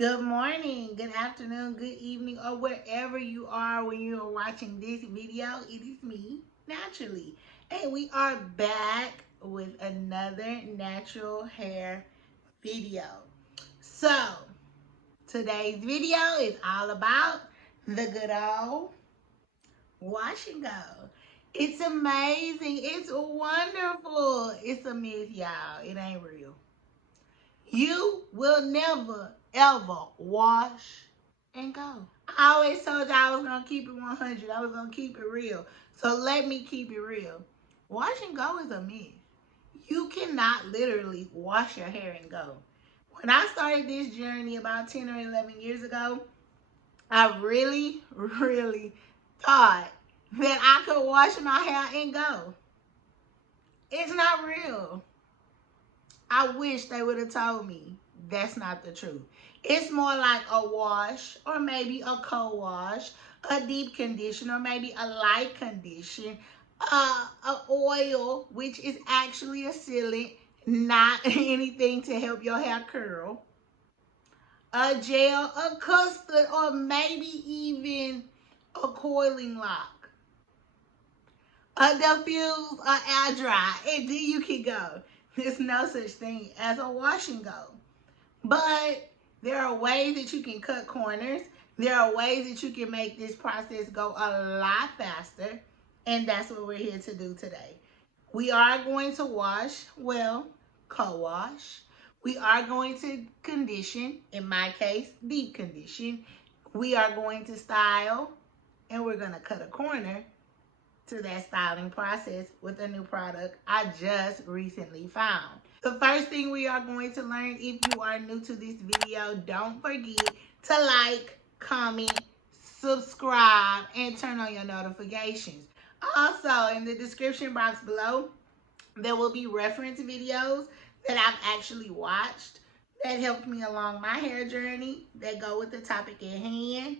Good morning, good afternoon, good evening, or wherever you are when you are watching this video. It is me, Naturally. And we are back with another natural hair video. So, today's video is all about the good old wash and go. It's amazing. It's wonderful. It's a myth, y'all. It ain't real. You will never, ever wash and go. I always told you I was going to keep it 100. I was going to keep it real. So let me keep it real. Wash and go is a myth. You cannot literally wash your hair and go. When I started this journey about 10 or 11 years ago, I really thought that I could wash my hair and go. It's not real. I wish they would have told me that's not the truth. It's more like a wash or maybe a co-wash, a deep condition or maybe a light condition, a oil, which is actually a sealant, not anything to help your hair curl, a gel, a custard, or maybe even a coiling lock, a diffuse, a air dry, and then you can go. There's no such thing as a wash and go. But there are ways that you can cut corners. There are ways that you can make this process go a lot faster. And that's what we're here to do today. We are going to wash, well, co-wash. We are going to condition, in my case, deep condition. We are going to style, and we're going to cut a corner to that styling process with a new product I just recently found. The first thing we are going to learn, if you are new to this video, don't forget to like, comment, subscribe, and turn on your notifications. Also, in the description box below, there will be reference videos that I've actually watched that helped me along my hair journey that go with the topic at hand.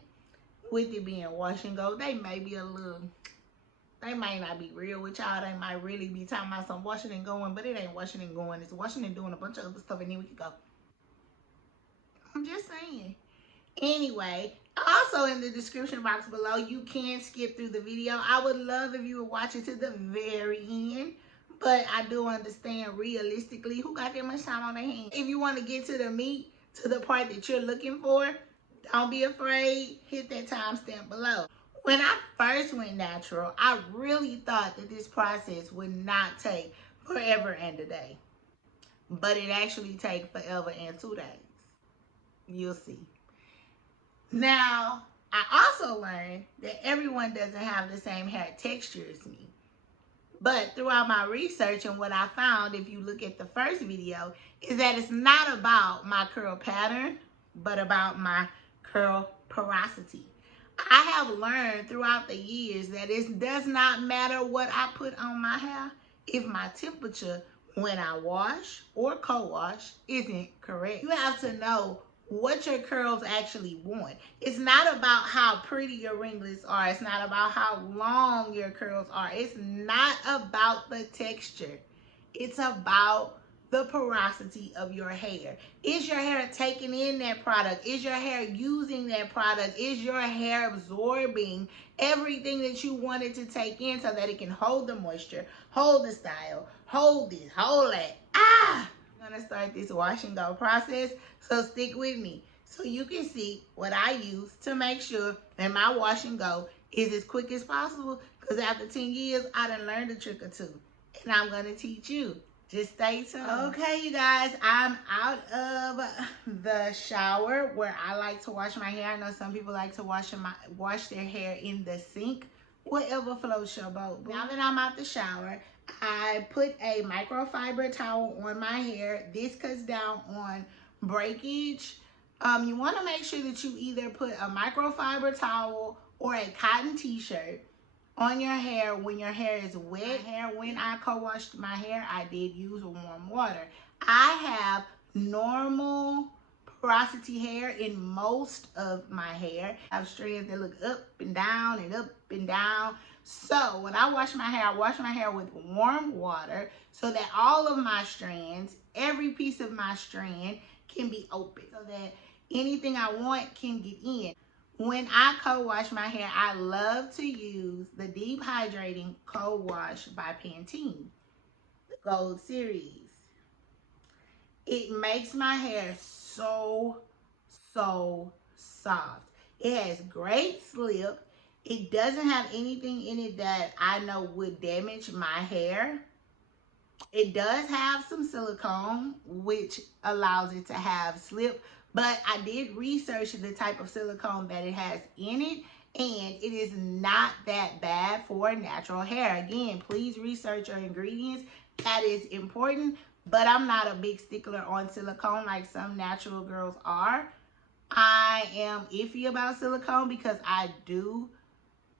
With it being wash and go, they may be a little... They might not be real with y'all. They might really be talking about some washing and going, but it ain't washing and going. It's washing and doing a bunch of other stuff, and then we can go. I'm just saying. Anyway, also in the description box below, you can skip through the video. I would love if you would watch it to the very end, but I do understand realistically who got that much time on their hands. If you want to get to the meat, to the part that you're looking for, don't be afraid. Hit that timestamp below. When I first went natural, I really thought that this process would not take forever and a day. But it actually takes forever and 2 days. You'll see. Now, I also learned that everyone doesn't have the same hair texture as me. But throughout my research and what I found, if you look at the first video, is that it's not about my curl pattern, but about my curl porosity. I have learned throughout the years that it does not matter what I put on my hair if my temperature when I wash or co-wash isn't correct. You have to know what your curls actually want. It's not about how pretty your ringlets are. It's not about how long your curls are. It's not about the texture. It's about the porosity of your hair. Is your hair taking in that product? Is your hair using that product? Is your hair absorbing everything that you want it to take in so that it can hold the moisture, hold the style, hold this, hold that? I'm gonna start this wash and go process, so stick with me so you can see what I use to make sure that my wash and go is as quick as possible, because after 10 years, I done learned a trick or two, and I'm gonna teach you. Just stay tuned. Okay, you guys, I'm out of the shower where I like to wash my hair. I know some people like to wash their hair in the sink. Whatever floats your boat. Now that I'm out the shower, I put a microfiber towel on my hair. This cuts down on breakage. You want to make sure that you either put a microfiber towel or a cotton t-shirt on your hair when your hair is wet. When I co-washed my hair, I did use warm water. I have normal porosity hair in most of my hair. I have strands that look up and down and up and down. So when I wash my hair with warm water so that all of my strands, every piece of my strand can be open, so that anything I want can get in. When I co-wash my hair, I love to use the Deep Hydrating Co-Wash by Pantene, the Gold Series. It makes my hair so soft. It has great slip. It doesn't have anything in it that I know would damage my hair. It does have some silicone, which allows it to have slip, but I did research the type of silicone that it has in it, and it is not that bad for natural hair. Again, please research your ingredients. That is important, but I'm not a big stickler on silicone like some natural girls are. I am iffy about silicone because I do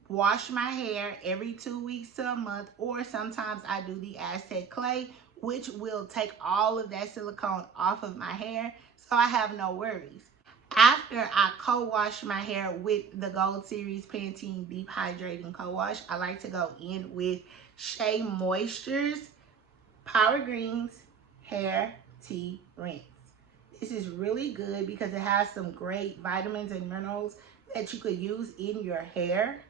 wash my hair every 2 weeks to a month, or sometimes I do the Aztec clay, which will take all of that silicone off of my hair, so I have no worries. After I co-wash my hair with the Gold Series Pantene Deep Hydrating Co-Wash, I like to go in with Shea Moisture's Power Greens Hair Tea Rinse. This is really good because it has some great vitamins and minerals that you could use in your hair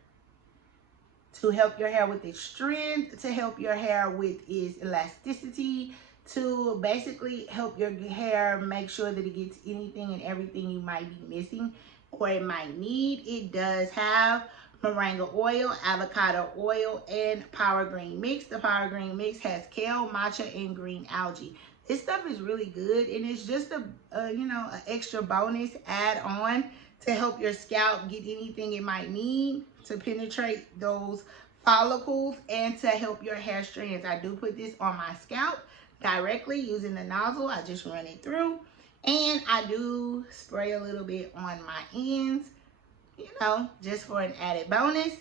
to help your hair with its strength, to help your hair with its elasticity, to basically help your hair make sure that it gets anything and everything you might be missing or it might need. It does have moringa oil, avocado oil, and power green mix. The power green mix has kale, matcha, and green algae. This stuff is really good, and it's just an extra bonus add on to help your scalp get anything it might need to penetrate those follicles and to help your hair strands. I do put this on my scalp directly using the nozzle. I just run it through, and I do spray a little bit on my ends, just for an added bonus.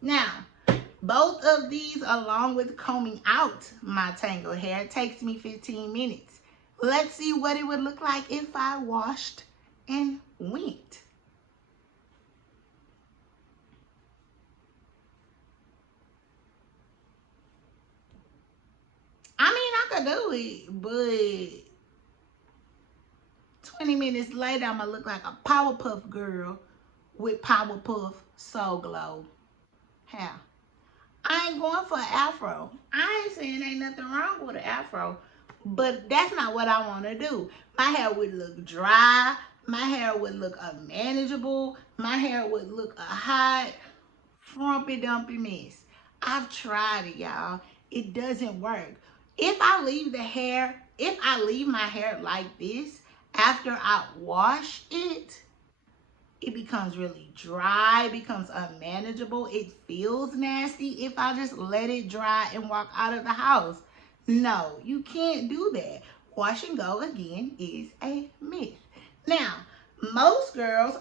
Now, both of these, along with combing out my tangled hair, takes me 15 minutes. Let's see what it would look like if I washed and went. I mean, I could do it, but 20 minutes later, I'm going to look like a Powerpuff Girl with Powerpuff Soul Glow hair. I ain't going for an afro. I ain't saying ain't nothing wrong with an afro, but that's not what I want to do. My hair would look dry. My hair would look unmanageable. My hair would look a hot, frumpy dumpy mess. I've tried it, y'all. It doesn't work. If I leave my hair like this after I wash it, it becomes really dry, becomes unmanageable. It feels nasty if I just let it dry and walk out of the house. No, you can't do that. Wash and go, again, is a myth. Now, most girls,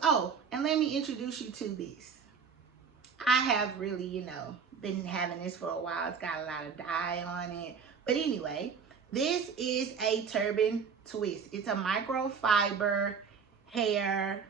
and let me introduce you to this. I have really, been having this for a while. It's got a lot of dye on it. But anyway, this is a turban twist. It's a microfiber hair,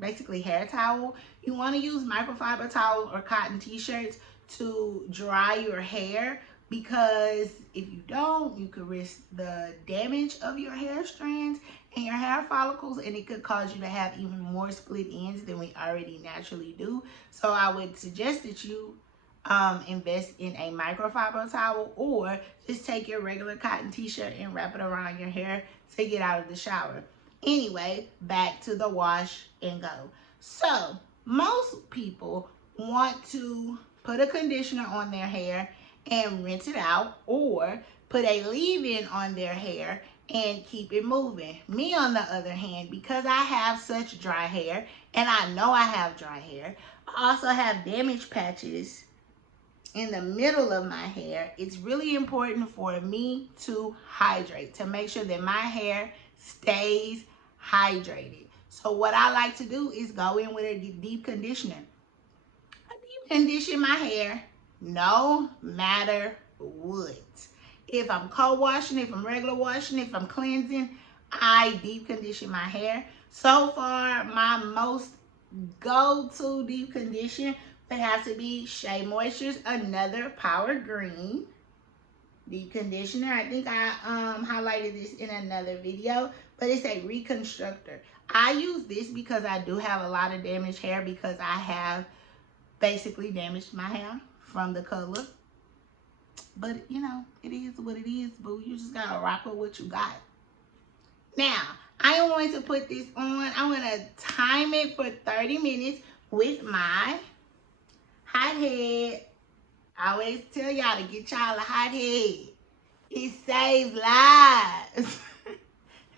basically hair towel. You want to use microfiber towel or cotton t-shirts to dry your hair, because if you don't, you could risk the damage of your hair strands and your hair follicles, and it could cause you to have even more split ends than we already naturally do. So I would suggest that you invest in a microfiber towel, or just take your regular cotton t-shirt and wrap it around your hair to get out of the shower. Anyway, back to the wash and go. So most people want to put a conditioner on their hair and rinse it out, or put a leave-in on their hair and keep it moving. Me, on the other hand, because I have such dry hair, and I know I have dry hair, I also have damage patches in the middle of my hair. It's really important for me to hydrate, to make sure that my hair stays hydrated. So what I like to do is go in with a deep conditioner. I deep condition my hair no matter what. If I'm co-washing, if I'm regular washing, if I'm cleansing, I deep condition my hair. So far, my most go-to deep condition would have to be Shea Moisture's Another Power Green deep conditioner. I think I highlighted this in another video, but it's a reconstructor. I use this because I do have a lot of damaged hair, because I have basically damaged my hair from the color. But you know, it is what it is, boo. You just gotta rock with what you got. Now, I am going to put this on. I'm going to time it for 30 minutes with my hot head. I always tell y'all to get y'all a hot head. It saves lives.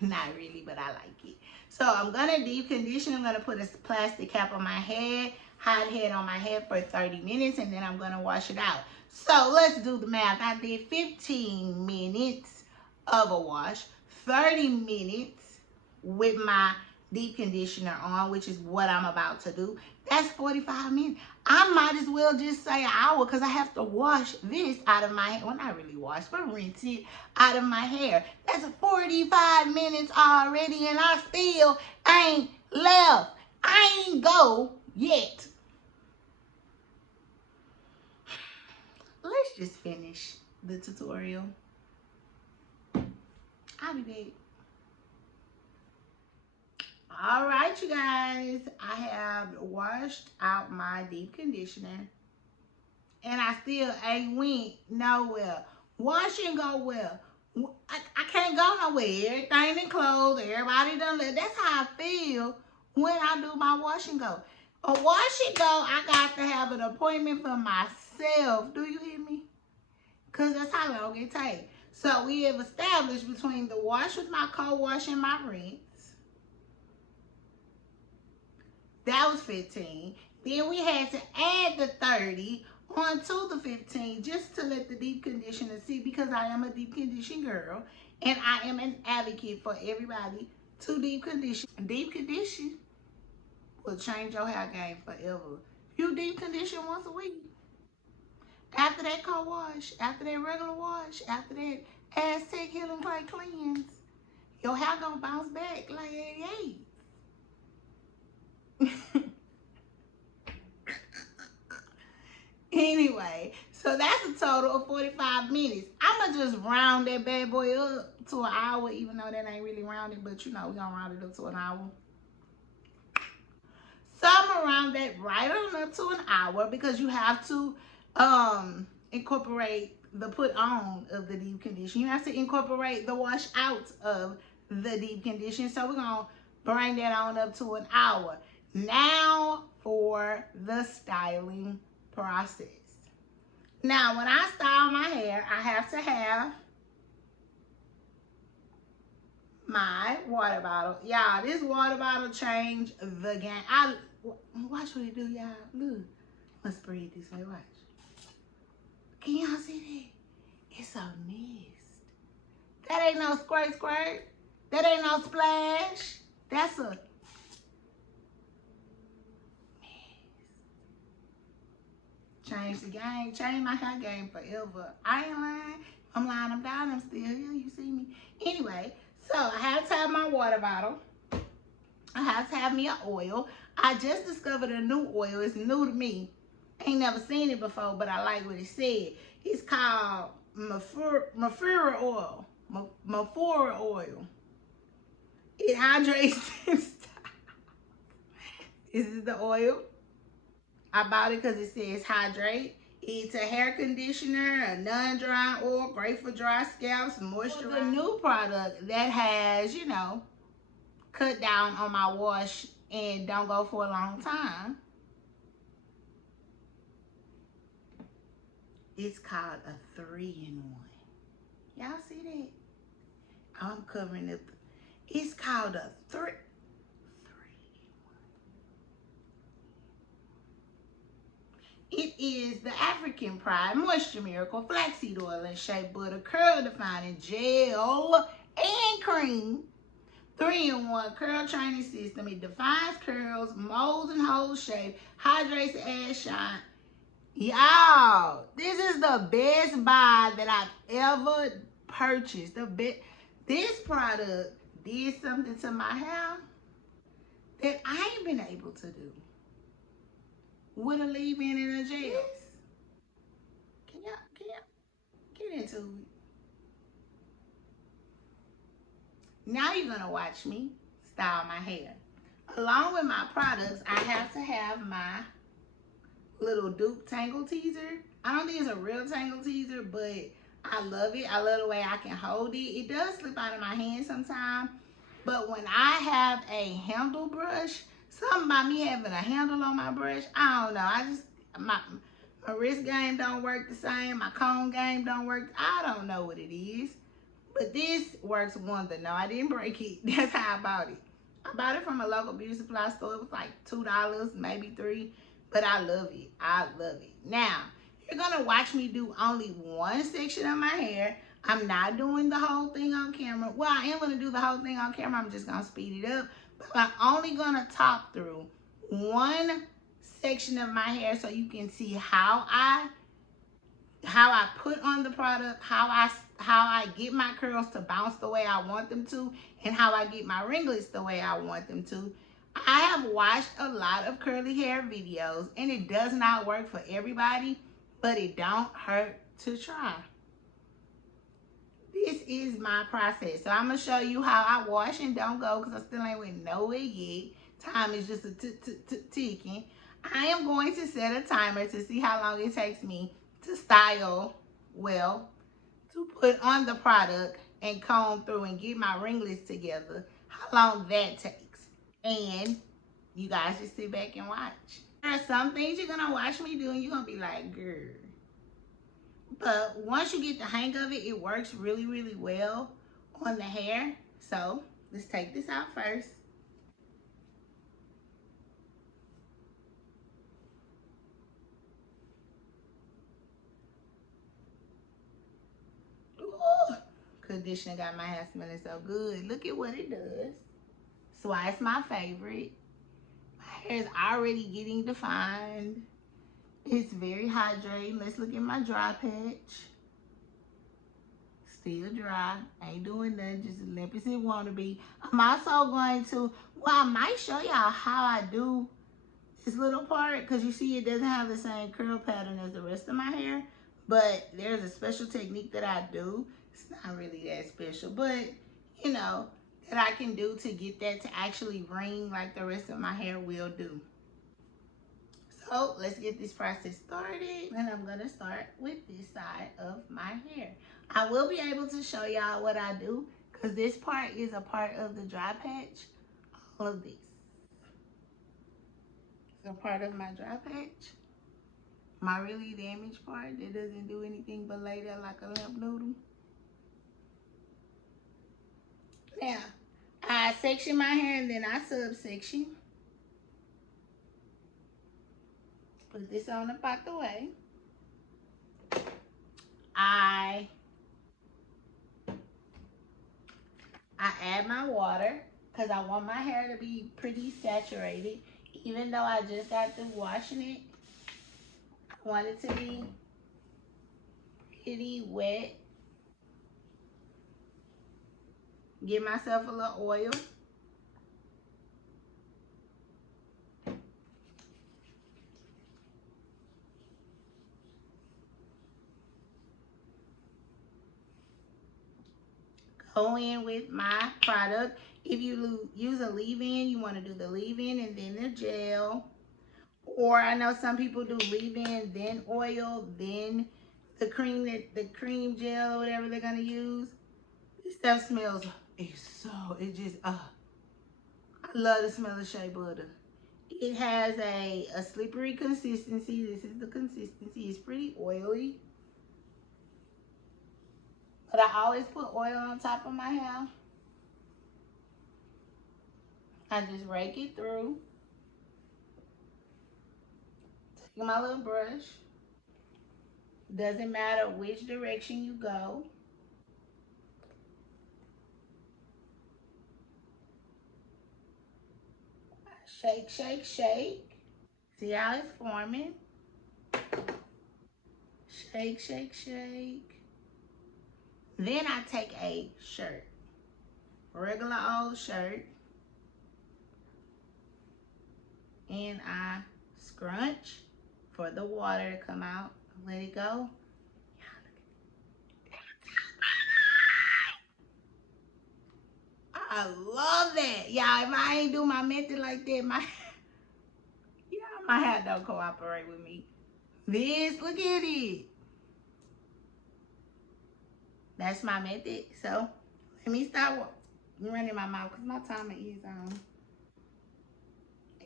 Not really, but I like it. So I'm going to deep condition. I'm going to put a plastic cap on my head, hot head on my head for 30 minutes, and then I'm going to wash it out. So let's do the math. I did 15 minutes of a wash, 30 minutes with my deep conditioner on, which is what I'm about to do. That's 45 minutes. I might as well just say an hour, because I have to wash this out of my hair. Well, not really wash, but rinse it out of my hair. That's 45 minutes already, and I still ain't left. I ain't go yet. Let's just finish the tutorial. I'll be back. All right, you guys, I have washed out my deep conditioner, and I still ain't went nowhere. Wash and go well. I can't go nowhere. Everything in clothes, everybody done left. That's how I feel when I do my wash and go. A wash and go, I got to have an appointment for myself. Do you hear me? Because that's how long it takes. So we have established between the wash with my co-wash and my rinse. That was 15. Then we had to add the 30 onto the 15 just to let the deep conditioner see, because I am a deep condition girl and I am an advocate for everybody to deep condition. Deep condition will change your hair game forever. You deep condition once a week. After that co-wash, after that regular wash, after that Aztec Healing Clay cleanse, your hair gonna bounce back like 88. Anyway, so that's a total of 45 minutes. I'm gonna just round that bad boy up to an hour, even though that ain't really rounded, but you know, we're gonna round it up to an hour. So I'm gonna round that right on up to an hour, because you have to incorporate the put on of the deep condition. You have to incorporate the wash out of the deep condition. So we're gonna bring that on up to an hour. Now for the styling process. Now, when I style my hair, I have to have my water bottle. Y'all, this water bottle changed the game. Watch what it do, y'all. Look. Let's breathe this way. Watch. Can y'all see that? It's a mist. That ain't no squirt squirt. That ain't no splash. That's a change the game, change my hair game forever. I ain't lying. I'm lying, I'm dying, I'm still here. You see me? Anyway, so I have to have my water bottle. I have to have me an oil. I just discovered a new oil. It's new to me. Ain't never seen it before, but I like what it said. It's called Mafura oil. Mafura oil. It hydrates and stuff. This is the oil. I bought it because it says hydrate. It's a hair conditioner, a non-dry oil, great for dry scalps, moisturizer. The new product that has, you know, cut down on my wash and don't go for a long time. It's called a 3-in-1. Y'all see that? I'm covering it. It's called a 3-in-1. It is the African Pride Moisture Miracle Flaxseed Oil and Shea Butter Curl Defining Gel and Cream. 3-in-1 curl training system. It defines curls, molds and holds shape, hydrates and adds shine. Y'all, this is the best buy that I've ever purchased. This product did something to my hair that I ain't been able to do with a leave-in and a gel. Can y'all get into it? Now you're gonna watch me style my hair. Along with my products, I have to have my little Duke Tangle Teaser. I don't think it's a real Tangle Teaser, but I love it. I love the way I can hold it. It does slip out of my hand sometimes, but when I have a handle brush, something about me having a handle on my brush, I don't know. My wrist game don't work the same. My comb game don't work. I don't know what it is, but this works wonder. No, I didn't break it. That's how I bought it. I bought it from a local beauty supply store. It was like $2, maybe $3, but I love it. I love it. Now, you're gonna watch me do only one section of my hair. I'm not doing the whole thing on camera. Well, I am gonna do the whole thing on camera. I'm just gonna speed it up, but I'm only gonna talk through one section of my hair so you can see how I put on the product, how I get my curls to bounce the way I want them to, and how I get my ringlets the way I want them to. I have watched a lot of curly hair videos, and it does not work for everybody, but it don't hurt to try. This is my process. So I'm going to show you how I wash and don't go, because I still ain't went nowhere yet. Time is just ticking. I am going to set a timer to see how long it takes me to style, well, to put on the product and comb through and get my ringlets together, how long that takes. And you guys just sit back and watch. There are some things you're gonna watch me do and you're gonna be like, girl. But once you get the hang of it, it works really, really well on the hair. So let's take this out first. Ooh, conditioner got my hair smelling so good. Look at what it does. So it's my favorite. My hair is already getting defined. It's very hydrating. Let's look at my dry patch. Still dry. Ain't doing nothing. Just as limp as it want to be. I'm also going to, well, I might show y'all how I do this little part, because you see it doesn't have the same curl pattern as the rest of my hair, but there's a special technique that I do. It's not really that special, but you know, that I can do to get that to actually ring like the rest of my hair will do. So let's get this process started, and I'm gonna start with this side of my hair. I will be able to show y'all what I do, because this part is a part of the dry patch. All of this is a part of my dry patch. My really damaged part that doesn't do anything but lay there like a limp noodle. Now, I section my hair and then I subsection. Put this on up out the way. I add my water because I want my hair to be pretty saturated. Even though I just got through washing it, I want it to be pretty wet. Give myself a little oil. Go in with my product. If you use a leave-in, you want to do the leave-in and then the gel. Or I know some people do leave-in, then oil, then the cream gel or whatever they're gonna use. This stuff smells, I love the smell of shea butter. It has a slippery consistency. This is the consistency. It's pretty oily. But I always put oil on top of my hair. I just rake it through. Take my little brush. Doesn't matter which direction you go. Shake, shake, shake. See how it's forming? Shake, shake, shake. Then I take a shirt, regular old shirt, and I scrunch for the water to come out. Let it go. I love that. Y'all, if I ain't do my method like that, my hair don't cooperate with me. This, look at it. That's my method. So let me start running my mouth because my timer is on.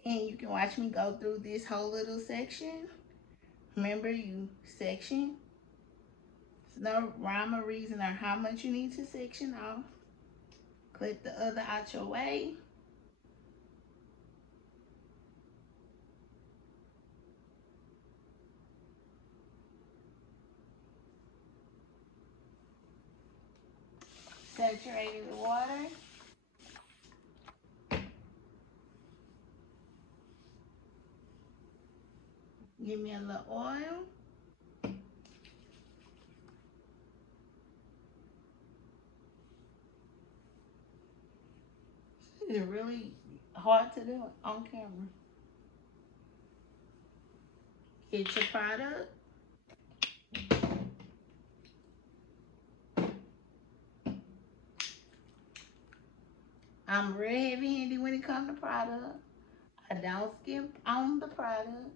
And you can watch me go through this whole little section. Remember, you section. There's no rhyme or reason or how much you need to section off. Clip the other out your way. Saturated with water. Give me a little oil. It's really hard to do on camera. Get your product. I'm real heavy-handed when it comes to product. I don't skip on the product.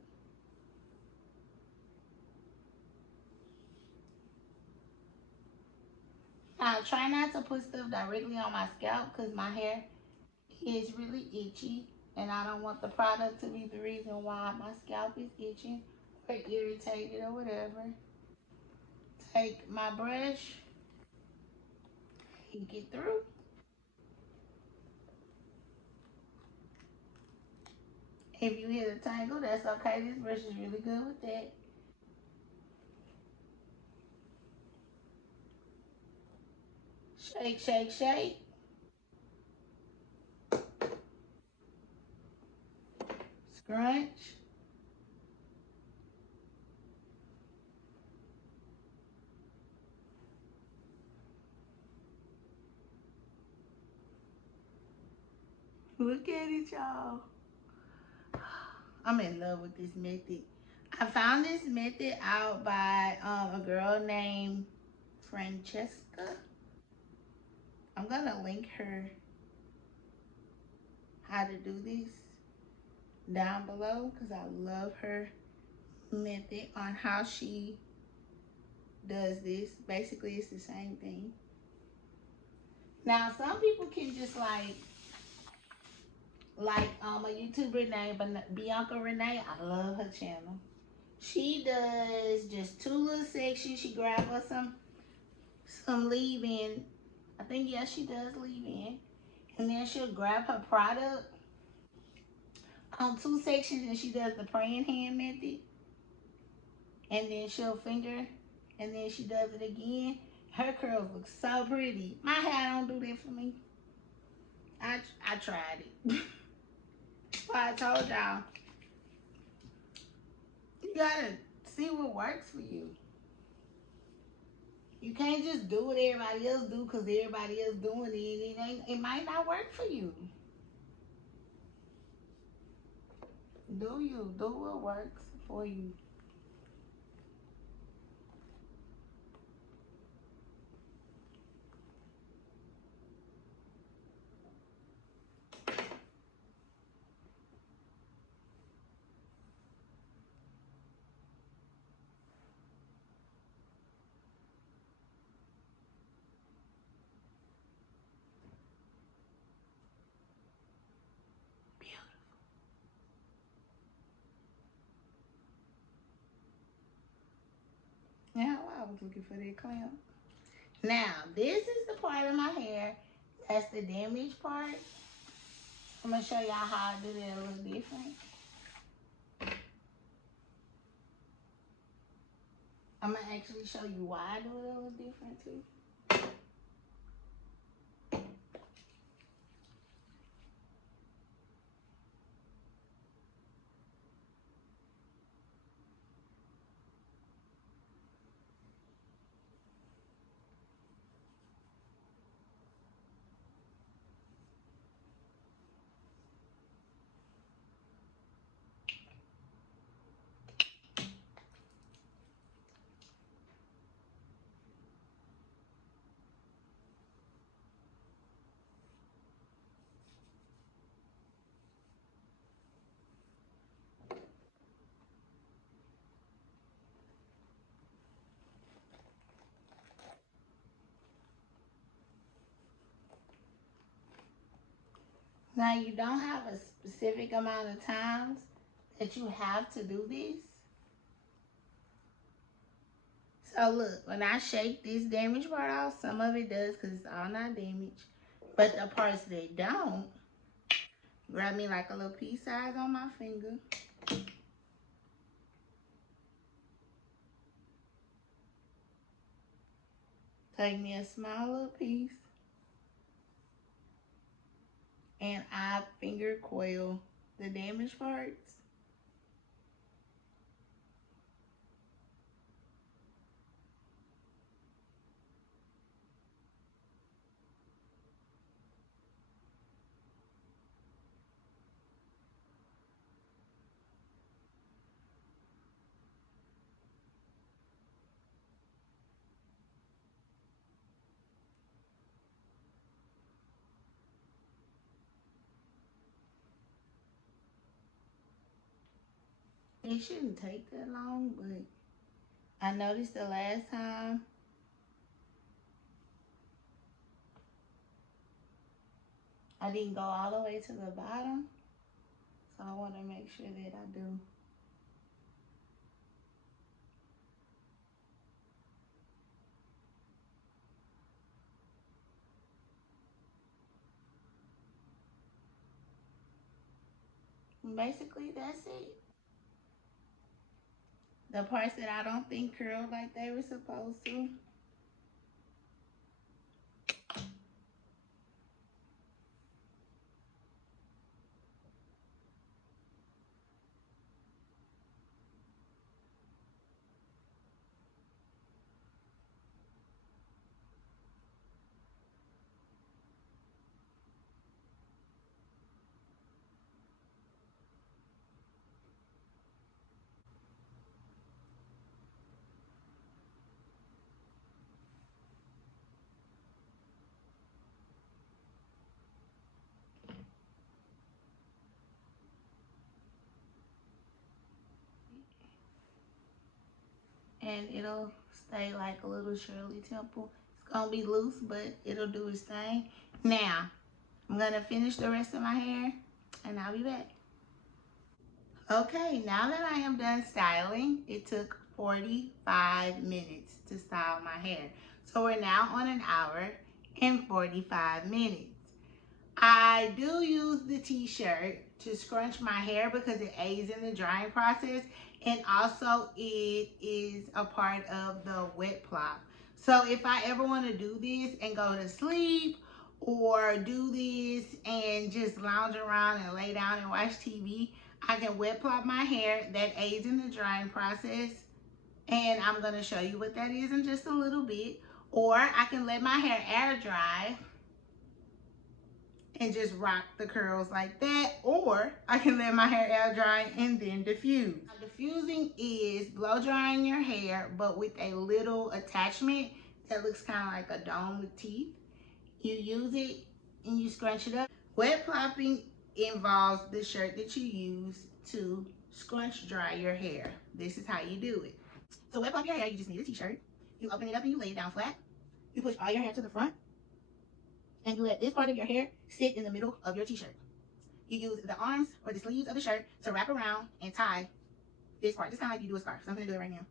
I try not to put stuff directly on my scalp because my hair is really itchy and I don't want the product to be the reason why my scalp is itching or irritated or whatever. Take my brush and get through. If you hit a tangle, that's okay. This brush is really good with that. Shake, shake, shake. Scrunch. Look at it, y'all. I'm in love with this method. I found this method out by a girl named Francesca. I'm gonna link her how to do this down below because I love her method on how she does this. Basically, it's the same thing. Now, some people can just like a YouTuber named Bianca Renee. I love her channel. She does just 2 little sections. She grabs us some leave-in. I think, yes, she does leave-in. And then she'll grab her product on 2 sections and she does the praying hand method. And then she'll finger and then she does it again. Her curls look so pretty. My hair don't do that for me. I tried it. I told y'all, you gotta see what works for you. You can't just do what everybody else do because everybody else doing it. It might not work for you. Do what works for you. Yeah, I was looking for that clamp. Now, this is the part of my hair that's the damaged part. I'm going to show y'all how I do that a little different. I'm going to actually show you why I do it a little different too. Now you don't have a specific amount of times that you have to do this. So look, when I shake this damaged part off, some of it does because it's all not damaged. But the parts that don't, grab me like a little pea size on my finger. Take me a small little piece. And I finger coil the damaged parts. It shouldn't take that long, but I noticed the last time I didn't go all the way to the bottom. So I want to make sure that I do. And basically, that's it. The parts that I don't think curled like they were supposed to. And it'll stay like a little Shirley Temple. It's gonna be loose, but it'll do its thing. Now, I'm gonna finish the rest of my hair and I'll be back. Okay, now that I am done styling, it took 45 minutes to style my hair. So we're now on an hour and 45 minutes. I do use the t-shirt to scrunch my hair because it aids in the drying process, and also it is a part of the wet plop. So if I ever want to do this and go to sleep, or do this and just lounge around and lay down and watch TV, I can wet plop my hair. That aids in the drying process, and I'm going to show you what that is in just a little bit. Or I can let my hair air dry and just rock the curls like that, or I can let my hair air dry and then diffuse. Now, diffusing is blow drying your hair, but with a little attachment that looks kind of like a dome with teeth. You use it and you scrunch it up. Wet plopping involves the shirt that you use to scrunch dry your hair. This is how you do it. So wet plop your hair, you just need a t-shirt. You open it up and you lay it down flat. You push all your hair to the front, and you let this part of your hair sit in the middle of your t-shirt. You use the arms or the sleeves of the shirt to wrap around and tie this part, just kind of like you do a scarf. So I'm going to do it right now.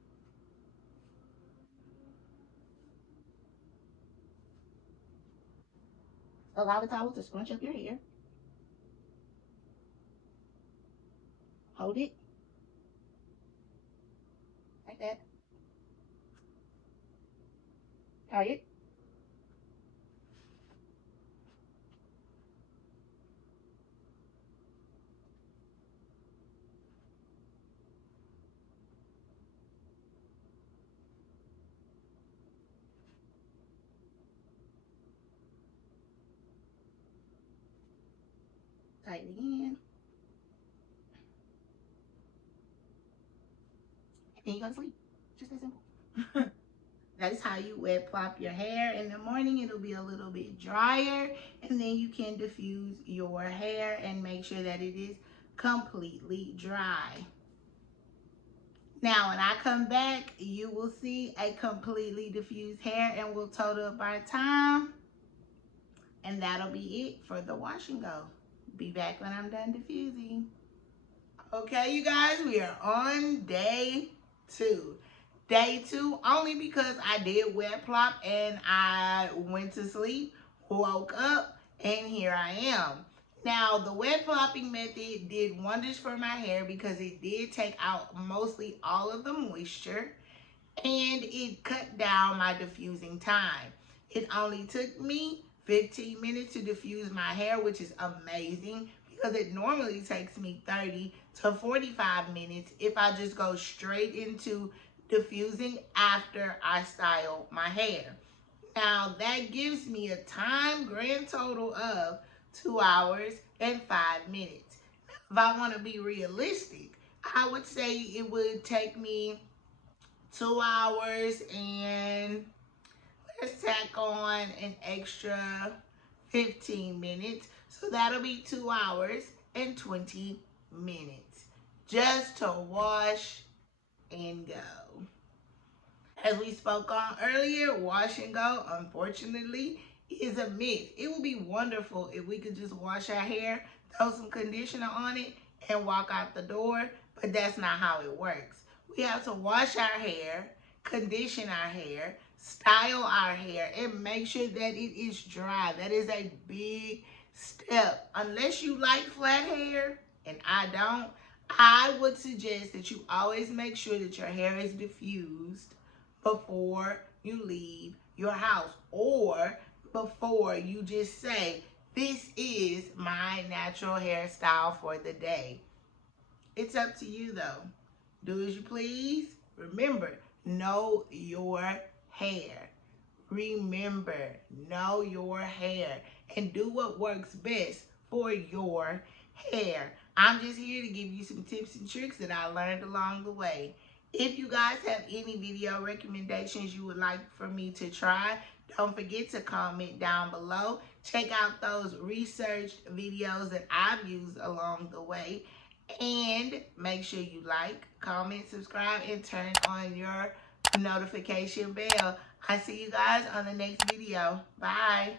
Allow the towel to scrunch up your hair. Hold it like that. Tie it. Tie it again. And you go to sleep. Just that simple. That is how you wet plop your hair. In the morning, it'll be a little bit drier, and then you can diffuse your hair and make sure that it is completely dry. Now, when I come back, you will see a completely diffused hair, and we'll total up our time, and that'll be it for the wash and go. Be back when I'm done diffusing. Okay, you guys, we are on day 2. Day 2 only because I did wet plop and I went to sleep, woke up, and here I am. Now, the wet plopping method did wonders for my hair because it did take out mostly all of the moisture and it cut down my diffusing time. It only took me 15 minutes to diffuse my hair, which is amazing because it normally takes me 30 to 45 minutes if I just go straight into diffusing after I style my hair. Now that gives me a time grand total of 2 hours and 5 minutes. If I want to be realistic, I would say it would take me 2 hours and let's tack on an extra 15 minutes. So that'll be 2 hours and 20 minutes just to wash and go. As we spoke on earlier, wash and go, unfortunately, is a myth. It would be wonderful if we could just wash our hair, throw some conditioner on it, and walk out the door, but that's not how it works. We have to wash our hair, condition our hair, style our hair, and make sure that it is dry. That is a big step. Unless you like flat hair, and I don't, I would suggest that you always make sure that your hair is diffused before you leave your house, or before you just say, this is my natural hairstyle for the day. It's up to you though. Do as you please. Remember, know your hair. Remember, know your hair and do what works best for your hair. I'm just here to give you some tips and tricks that I learned along the way. If you guys have any video recommendations you would like for me to try, don't forget to comment down below. Check out those researched videos that I've used along the way. And make sure you like, comment, subscribe, and turn on your notification bell. I see you guys on the next video. Bye.